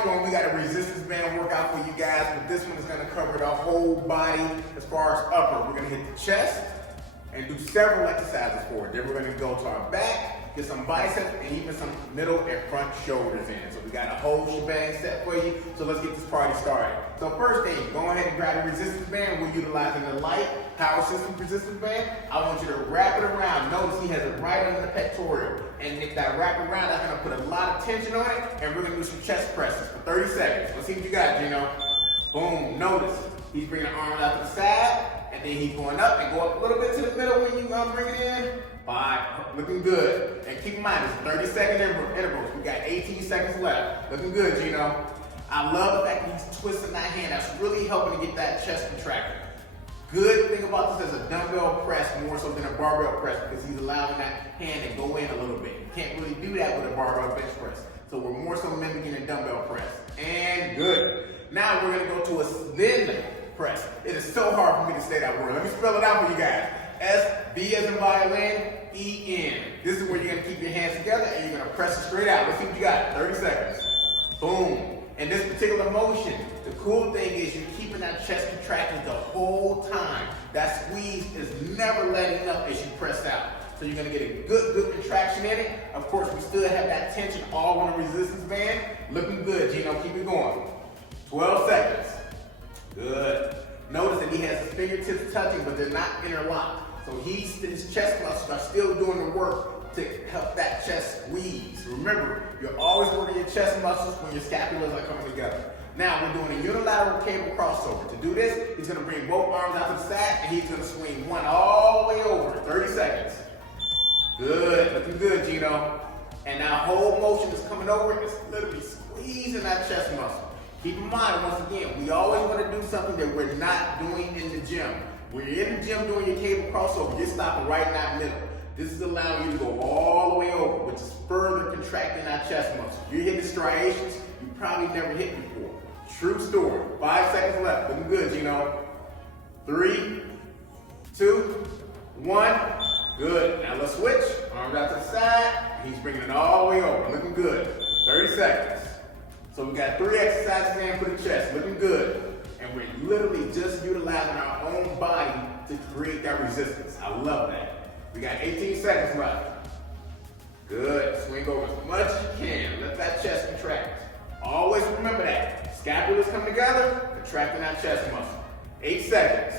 Mike on. We got a resistance band workout for you guys, but this one is gonna cover the whole body as far as upper. We're gonna hit the chest and do several exercises for it. Then we're gonna go to our back, get some biceps, and even some middle and front shoulders in. So we got a whole shebang set for you. So let's get this party started. So first thing, go ahead and grab the resistance band. We're utilizing the light power system resistance band. I want you to wrap it around. Notice he has it right under the pectoral. And if that wrap around, that's gonna put a lot of tension on it, and we're gonna do some chest presses for 30 seconds. Let's see what you got, Geno. Boom, notice. He's bringing the arms out to the side, and then he's going up and go up a little bit to the middle when you bring it in. 5, looking good. And keep in mind, it's 30-second intervals. We got 18 seconds left. Looking good, Geno. I love the fact that he's twisting that hand. That's really helping to get that chest contracted. Good thing about this is a dumbbell press more so than a barbell press because he's allowing that hand to go in a little bit. You can't really do that with a barbell bench press. So we're more so mimicking a dumbbell press. And good. Now we're gonna go to a Sven press. It is so hard for me to say that word. Let me spell it out for you guys. S-V as in violin, E-N. This is where you're gonna keep your hands together and you're gonna press it straight out. Let's see what you got. 30 seconds. Boom. And this particular motion, the cool thing is you're keeping that chest contracted the whole time. That squeeze is never letting up as you press out. So you're gonna get a good contraction in it. Of course, we still have that tension all on the resistance band. Looking good, Geno, keep it going. 12 seconds. Good. Notice that he has his fingertips touching, but they're not interlocked. So his chest muscles are still doing the work to help that chest squeeze. Remember, you're always working your chest muscles when your scapulas are coming together. Now we're doing a unilateral cable crossover. To do this, he's gonna bring both arms out to the side and he's gonna swing one all the way over, 30 seconds. Good, looking good, Geno. And now whole motion is coming over, it's literally squeezing that chest muscle. Keep in mind, once again, we always wanna do something that we're not doing in the gym. When you're in the gym doing your cable crossover, you're stopping right in that middle. This is allowing you to go all the way over, which is further contracting that chest muscle. You're hitting striations you probably never hit before. True story. 5 seconds left. Looking good, Geno. 3, 2, 1. Good. Now let's switch. Arms out to the side. He's bringing it all the way over. Looking good. 30 seconds. So we got 3 exercises in for the chest. Looking good. And we're literally just utilizing our own body to create that resistance. I love that. We got 18 seconds left. Good. Swing over as much as you can. Let that chest contract. Always remember that. Scapulas come together, contracting that chest muscle. 8 seconds.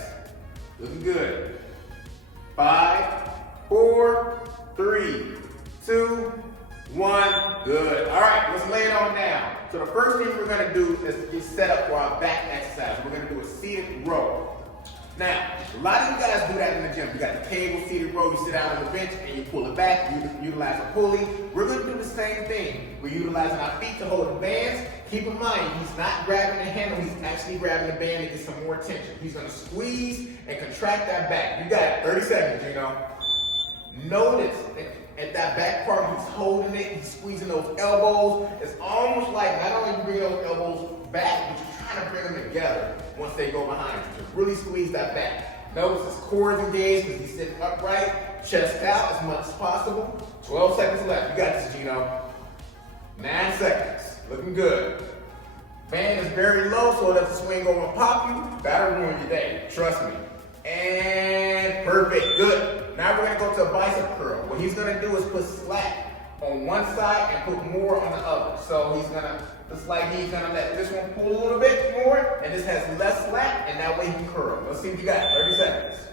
Looking good. 5, 4, 3, 2, 1. Good. All right, let's lay it on down. So the first thing we're gonna do is get set up for our back exercise. We're gonna do a seated row. Now, a lot of you guys do that in the gym. You got the table seated row, you sit down on the bench and you pull it back, you utilize a pulley. We're gonna do the same thing. We're utilizing our feet to hold the bands. Keep in mind, he's not grabbing the handle, he's actually grabbing the band to get some more tension. He's gonna squeeze and contract that back. You got it, 30 seconds, Geno. Notice at that back part, he's holding it, he's squeezing those elbows. It's almost like not only bring those elbows back, but you're trying to bring them together once they go behind you. To really squeeze that back. Notice his core is engaged because he's sitting upright, chest out as much as possible. 12 seconds left. You got this, Geno. 9 seconds. Looking good. Band is very low, so it doesn't swing over and pop you. That'll ruin your day. Trust me. And perfect. Good. Now we're going to go to a bicep curl. What he's going to do is put slack on one side and put more on the other. So he's going to, just like he's going to let this one pull a little bit more, and this has less slack, and that way he can curl. Let's see what you got. 30 seconds.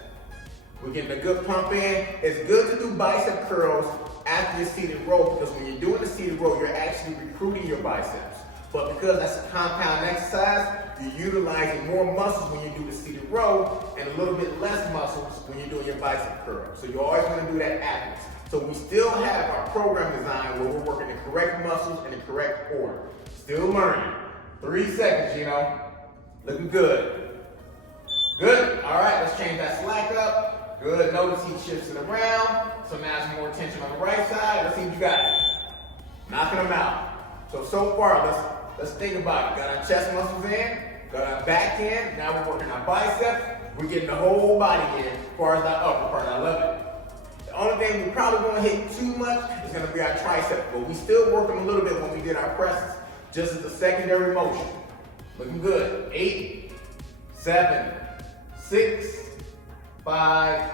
We're getting a good pump in. It's good to do bicep curls after your seated row because when you're doing the seated row, you're actually recruiting your biceps. But because that's a compound exercise, you're utilizing more muscles when you do the seated row and a little bit less muscles when you're doing your bicep curl. So you always want to do that afterwards. So we still have our program design where we're working the correct muscles in the correct order. Still learning. 3 seconds, Geno. Looking good. Good. All right, let's change that slack up. Good. Notice he shifts it around. So now there's more tension on the right side. Let's see what you got. Knocking them out. So far, let's think about it. Got our chest muscles in, got our back in. Now we're working our biceps. We're getting the whole body in as far as our upper part. I love it. The only thing we probably won't hit too much is going to be our triceps, but we still work them a little bit when we did our presses. just as a secondary motion. Looking good. 8, 7, 6, 5,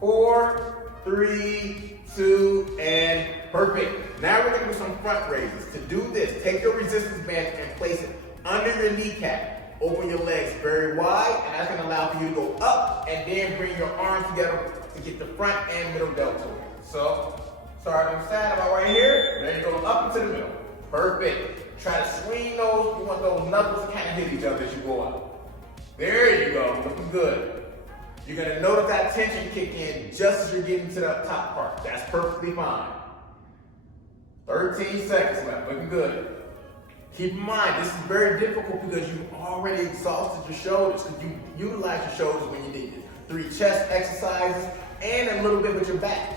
4, 3, 2, and perfect. Now we're gonna do some front raises. To do this, take your resistance band and place it under your kneecap. Open your legs very wide, and that's gonna allow for you to go up and then bring your arms together to get the front and middle deltoid. So, start on the side about right here, then you go up into the middle. Perfect. Try to swing those, you want those knuckles to kind of hit each other as you go up. There you go, looking good. You're gonna notice that tension kick in just as you're getting to the top part. That's perfectly fine. 13 seconds left, looking good. Keep in mind, this is very difficult because you've already exhausted your shoulders. So you utilize your shoulders when you did it. 3 chest exercises and a little bit with your back.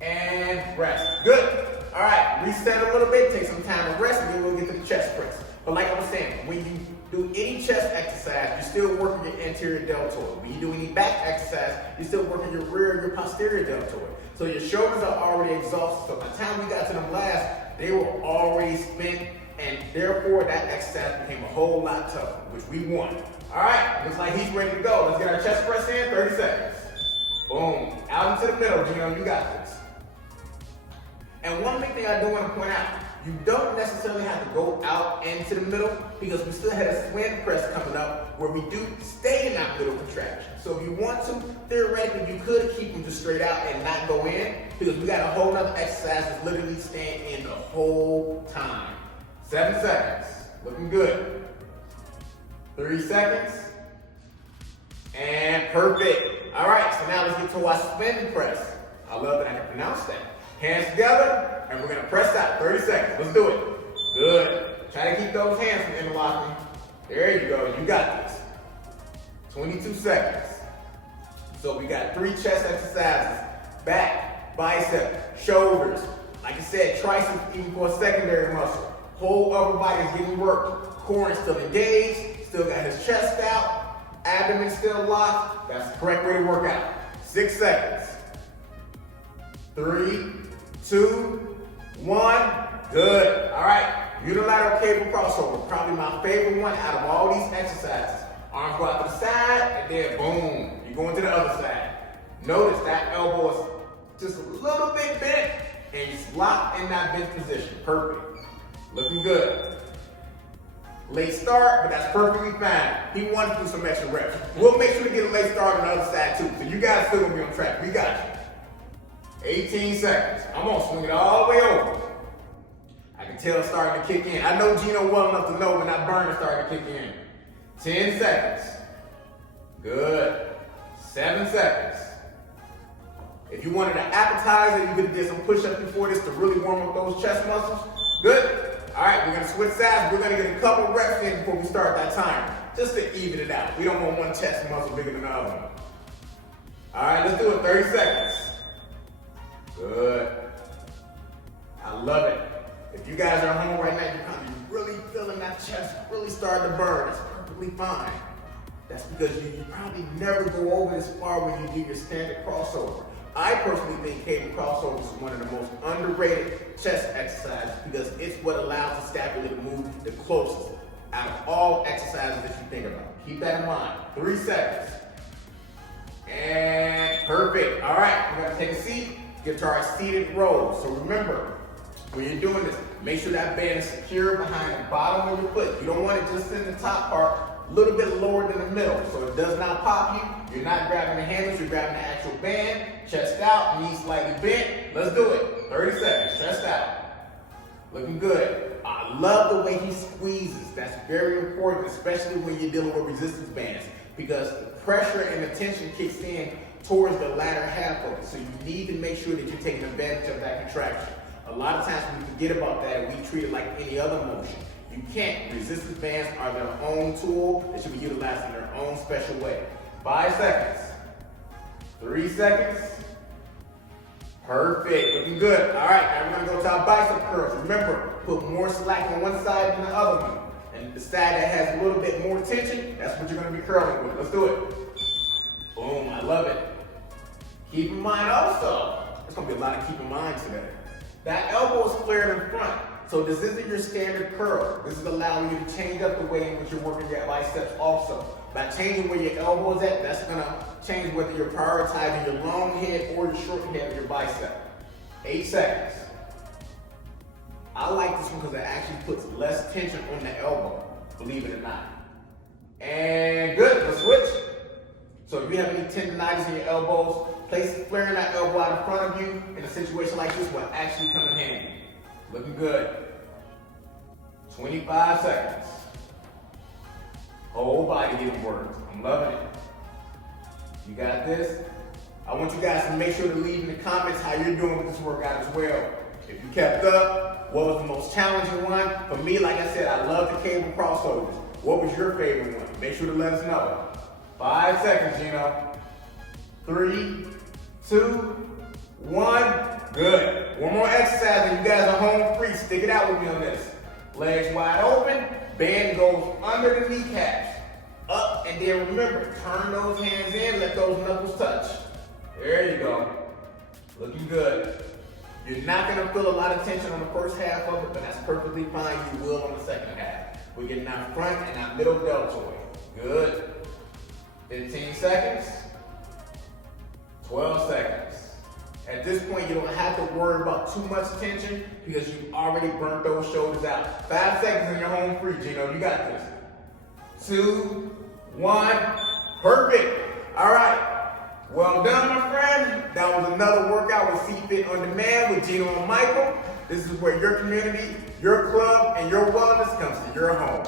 And rest. Good. All right, reset a little bit, take some time to rest, and then we'll get to the chest press. But like I was saying, when you do any chest exercise, you're still working your anterior deltoid. When you do any back exercise, you're still working your rear and your posterior deltoid. So your shoulders are already exhausted. So by the time we got to them last, they were already spent, and therefore that exercise became a whole lot tougher, which we won. All right, looks like he's ready to go. Let's get our chest press in, 30 seconds. Boom, out into the middle, Geno, you got this. And one big thing I do want to point out, you don't necessarily have to go out into the middle because we still had a swing press coming up where we do stay in that middle contraction. So if you want to, theoretically, you could keep them just straight out and not go in because we got a whole other exercise that's literally staying in the whole time. 7 seconds, looking good. 3 seconds, and perfect. All right, so now let's get to our spin press. I love that I can pronounce that. Hands together, and we're gonna press out. 30 seconds, let's do it. Good. Try to keep those hands from interlocking. There you go, you got this. 22 seconds. So we got 3 chest exercises. Back, bicep, shoulders. Like I said, triceps even for a secondary muscle. Whole upper body is getting worked. Core is still engaged, still got his chest out, abdomen still locked. That's the correct way to work out. 6 seconds. 3, 2, 1, good. All right, unilateral cable crossover, probably my favorite one out of all these exercises. Arms go out to the side, and then boom, you're going to the other side. Notice that elbow is just a little bit bent, and it's locked in that bent position. Perfect. Looking good. Late start, but that's perfectly fine. He wanted to do some extra reps. We'll make sure to get a late start on the other side too, so you guys still gonna be on track. We got you. 18 seconds. I'm gonna swing it all the way over. I can tell it's starting to kick in. I know Geno well enough to know when that burn is starting to kick in. 10 seconds. Good. 7 seconds. If you wanted an appetizer, you could have did some push-ups before this to really warm up those chest muscles. Good. All right, we're gonna switch sides. We're gonna get a couple reps in before we start that timer, just to even it out. We don't want one chest muscle bigger than the other one. All right, let's do it. 30 seconds. Good. I love it. If you guys are home right now, you're probably really feeling that chest really starting to burn. It's perfectly fine. That's because you probably never go over this far when you do your standard crossover. I personally think cable crossovers is one of the most underrated chest exercises because it's what allows the scapula to move the closest out of all exercises that you think about. Keep that in mind. 3 seconds. And perfect. All right, we're gonna take a seat. Get to our seated row. So remember, when you're doing this, make sure that band is secure behind the bottom of your foot. You don't want it just in the top part, a little bit lower than the middle, so it does not pop you. You're not grabbing the handles, you're grabbing the actual band. Chest out, knees slightly bent. Let's do it. 30 seconds, chest out. Looking good. I love the way he squeezes. That's very important, especially when you're dealing with resistance bands, because the pressure and the tension kicks in towards the latter half of it. So you need to make sure that you're taking advantage of that contraction. A lot of times we forget about that and we treat it like any other motion. You can't. Resistance bands are their own tool that should be utilized in their own special way. 5 seconds. 3 seconds. Perfect. Looking good. All right, now we're going to go to our bicep curls. Remember, put more slack on one side than the other one. And the side that has a little bit more tension, that's what you're going to be curling with. Let's do it. Boom. I love it. Keep in mind also, there's going to be a lot of keep in mind today. That elbow is flared in front. So this isn't your standard curl. This is allowing you to change up the way in which you're working your biceps also. By changing where your elbow is at, that's gonna change whether you're prioritizing your long head or your short head of your bicep. 8 seconds. I like this one because it actually puts less tension on the elbow, believe it or not. And good, let's switch. So if you have any tendonitis in your elbows, flaring that elbow out in front of you in a situation like this will actually come in handy. Looking good. 25 seconds. Whole body getting worked. I'm loving it. You got this? I want you guys to make sure to leave in the comments how you're doing with this workout as well. If you kept up, what was the most challenging one? For me, like I said, I love the cable crossovers. What was your favorite one? Make sure to let us know. 5 seconds, Jeno. 3, 2, 1. Good. One more exercise and you guys are home free. Stick it out with me on this. Legs wide open. Band goes under the kneecaps. Up and then remember, turn those hands in, let those knuckles touch. There you go. Looking good. You're not going to feel a lot of tension on the first half of it, but that's perfectly fine. You will on the second half. We're getting our front and our middle deltoid. Good. 15 seconds. 12 seconds. At this point, you don't have to worry about too much tension because you've already burnt those shoulders out. 5 seconds and you're home free, Jeno. You got this. 2, 1. Perfect. All right. Well done, my friend. That was another workout with Cfit on Demand with Jeno and Michael. This is where your community, your club, and your wellness comes to your home.